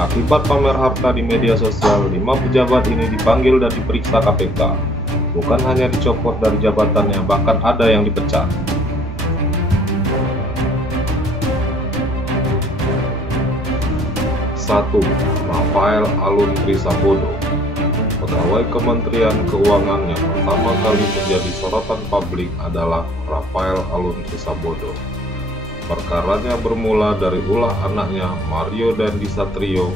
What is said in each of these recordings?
Akibat pamer harta di media sosial, 5 pejabat ini dipanggil dan diperiksa KPK. Bukan hanya dicopot dari jabatannya, bahkan ada yang dipecat. 1. Rafael Alun Trisambodo. Pegawai Kementerian Keuangan yang pertama kali menjadi sorotan publik adalah Rafael Alun Trisambodo. Perkaranya bermula dari ulah anaknya Mario Dandi Satrio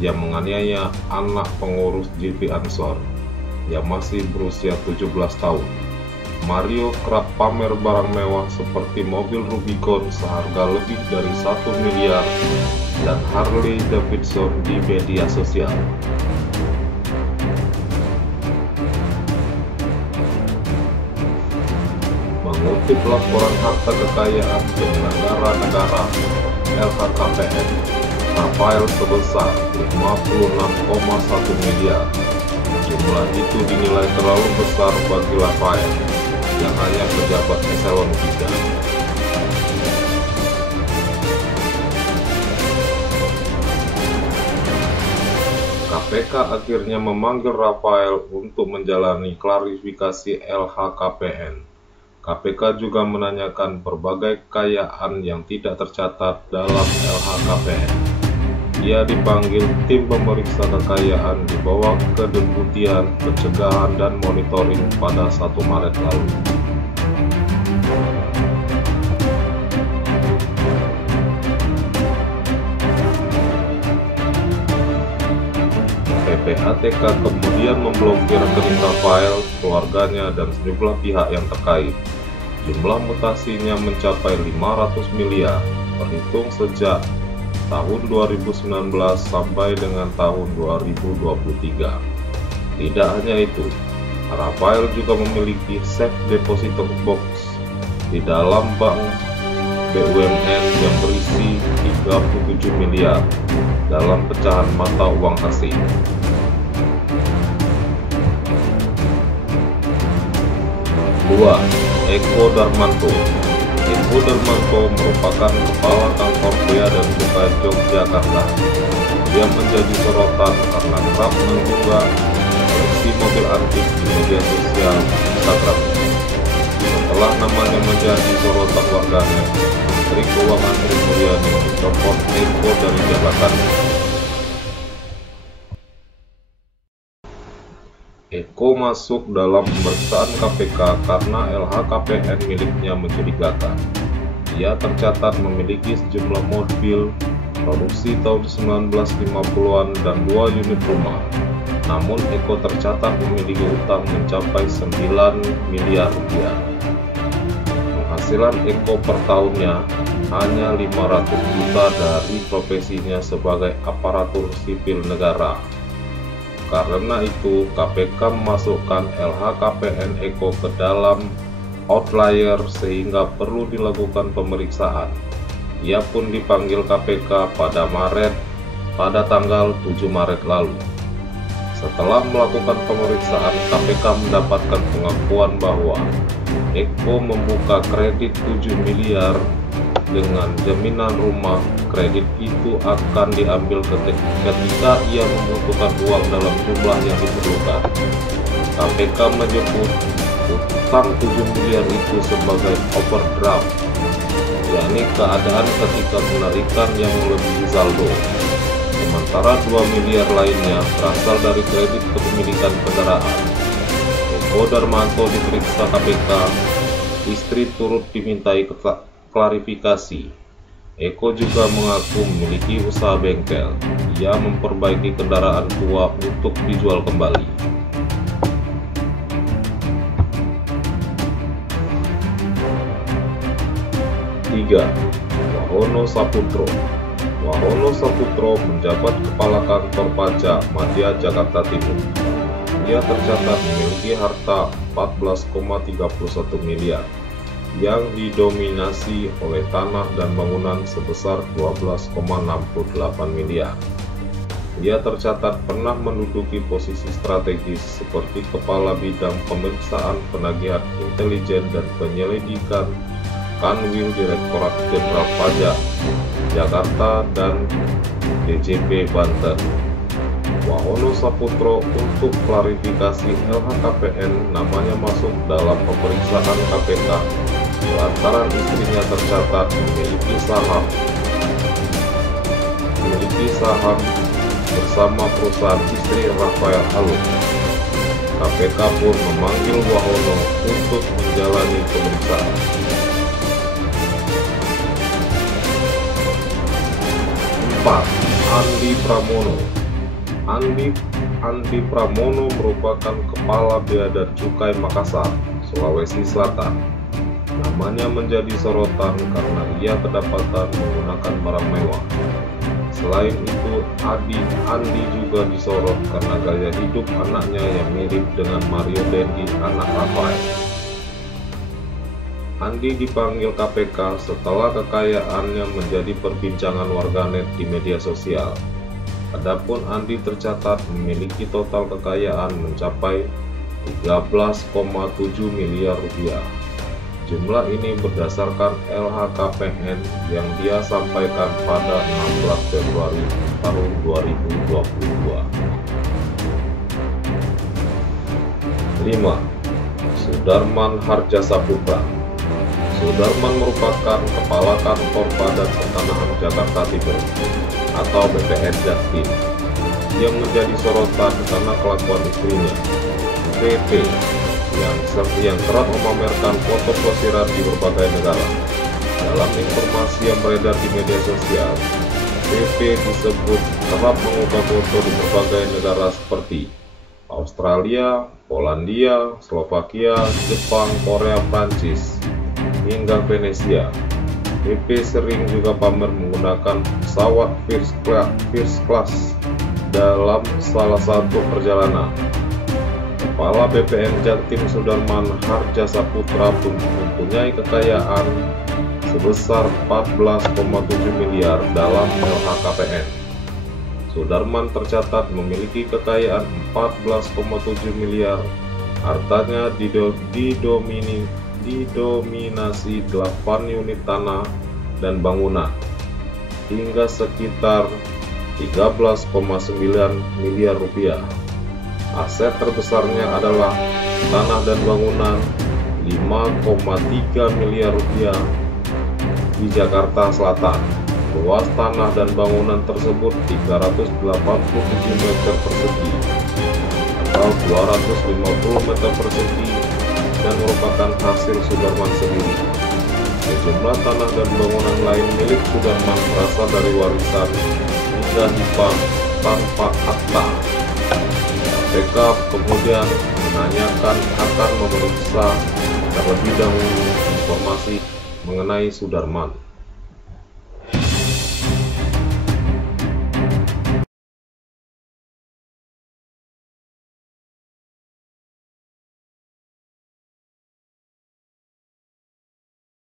yang menganiaya anak pengurus GP Ansor yang masih berusia 17 tahun. Mario kerap pamer barang mewah seperti mobil Rubicon seharga lebih dari 1 miliar dan Harley Davidson di media sosial. Mengutip laporan harta kekayaan penyelenggara negara LHKPN, Rafael sebesar 56,1 miliar. Jumlah itu dinilai terlalu besar bagi Rafael yang hanya pejabat eselon 3. KPK akhirnya memanggil Rafael untuk menjalani klarifikasi LHKPN. KPK juga menanyakan berbagai kekayaan yang tidak tercatat dalam LHKPN. Ia dipanggil tim pemeriksa kekayaan di bawah Kedeputian Pencegahan dan Monitoring pada 1 Maret lalu. PPATK kemudian memblokir rekening Rafael, keluarganya, dan sejumlah pihak yang terkait. Jumlah mutasinya mencapai 500 miliar, terhitung sejak tahun 2019 sampai dengan tahun 2023. Tidak hanya itu, Rafael juga memiliki safe depositor box di dalam bank BUMN yang berisi 37 miliar dalam pecahan mata uang asing. 2. Eko Darmanto. Eko Darmanto merupakan kepala kantor Bea dan Cukai Yogyakarta. Dia menjadi sorotan karena kerap mengunggah koleksi mobil antik di media sosial Instagram. Setelah namanya menjadi sorotan warganet, Menteri Keuangan Sri Mulyani mencopot Eko dari jabatannya. Eko masuk dalam pemeriksaan KPK karena LHKPN miliknya mencurigakan. Ia tercatat memiliki sejumlah mobil produksi tahun 1950-an dan 2 unit rumah. Namun Eko tercatat memiliki utang mencapai 9 miliar rupiah. Penghasilan Eko per tahunnya hanya 500 juta dari profesinya sebagai aparatur sipil negara. Karena itu, KPK memasukkan LHKPN Eko ke dalam outlier sehingga perlu dilakukan pemeriksaan. Ia pun dipanggil KPK pada tanggal 7 Maret lalu. Setelah melakukan pemeriksaan, KPK mendapatkan pengakuan bahwa Eko membuka kredit 7 miliar dengan jaminan rumah. Kredit itu akan diambil ketika ia membutuhkan uang dalam jumlah yang diperlukan. KPK menyebut utang 7 miliar itu sebagai overdraft, yakni keadaan ketika penarikan yang melebihi saldo. Sementara 2 miliar lainnya berasal dari kredit kepemilikan kendaraan. Eko Darmanto diperiksa KPK, istri turut dimintai klarifikasi. Eko juga mengaku memiliki usaha bengkel. Ia memperbaiki kendaraan tua untuk dijual kembali. 3. Wahono Saputro. Wahono Saputro menjabat Kepala Kantor Pajak Madya Jakarta Timur. Ia tercatat memiliki harta 14,31 miliar. Yang didominasi oleh tanah dan bangunan sebesar 12,68 miliar. Ia tercatat pernah menduduki posisi strategis seperti Kepala Bidang Pemeriksaan Penagihan Intelijen dan Penyelidikan Kanwil Direktorat Jenderal Pajak Jakarta dan DJP Banten. Wahono Saputro untuk klarifikasi LHKPN namanya masuk dalam pemeriksaan KPK lantaran istrinya tercatat memiliki saham bersama perusahaan istri Rafael Alun. KPK pun memanggil Wahono untuk menjalani pemeriksaan. 4. Andi Pramono. Andi Pramono merupakan Kepala Bea dan Cukai Makassar, Sulawesi Selatan. Namanya menjadi sorotan karena ia kedapatan menggunakan barang mewah. Selain itu, Andi juga disorot karena gaya hidup anaknya yang mirip dengan Mario Dendi, anak Rafael. Andi dipanggil KPK setelah kekayaannya menjadi perbincangan warganet di media sosial. Adapun Andi tercatat memiliki total kekayaan mencapai 13,7 miliar rupiah. Jumlah ini berdasarkan LHKPN yang dia sampaikan pada 16 Februari tahun 2022. 5. Sudarman Harjasaputra. Sudarman merupakan Kepala Kantor Badan Pertanahan Jakarta Timur atau BPN Jaktim yang menjadi sorotan karena kelakuan istrinya, VP, yang kerap memamerkan foto pelesiran di berbagai negara. Dalam informasi yang beredar di media sosial, VP disebut kerap mengunggah foto di berbagai negara seperti Australia, Polandia, Slovakia, Jepang, Korea, Prancis, hingga Venesia. VP sering juga pamer menggunakan pesawat first class dalam salah satu perjalanan. Kepala BPN Jaktim Sudarman Harjasaputra pun mempunyai kekayaan sebesar 14,7 miliar dalam LHKPN. Sudarman tercatat memiliki kekayaan 14,7 miliar, hartanya didominasi 8 unit tanah dan bangunan, hingga sekitar 13,9 miliar rupiah. Aset terbesarnya adalah tanah dan bangunan 5,3 miliar rupiah di Jakarta Selatan. Luas tanah dan bangunan tersebut 387 meter persegi atau 250 meter persegi dan merupakan hasil Sudarman sendiri. Sejumlah tanah dan bangunan lain milik Sudarman berasal dari warisan hingga hibah tanpa akta. KPK kemudian menanyakan akan memeriksa terlebih dahulu informasi mengenai Sudarman.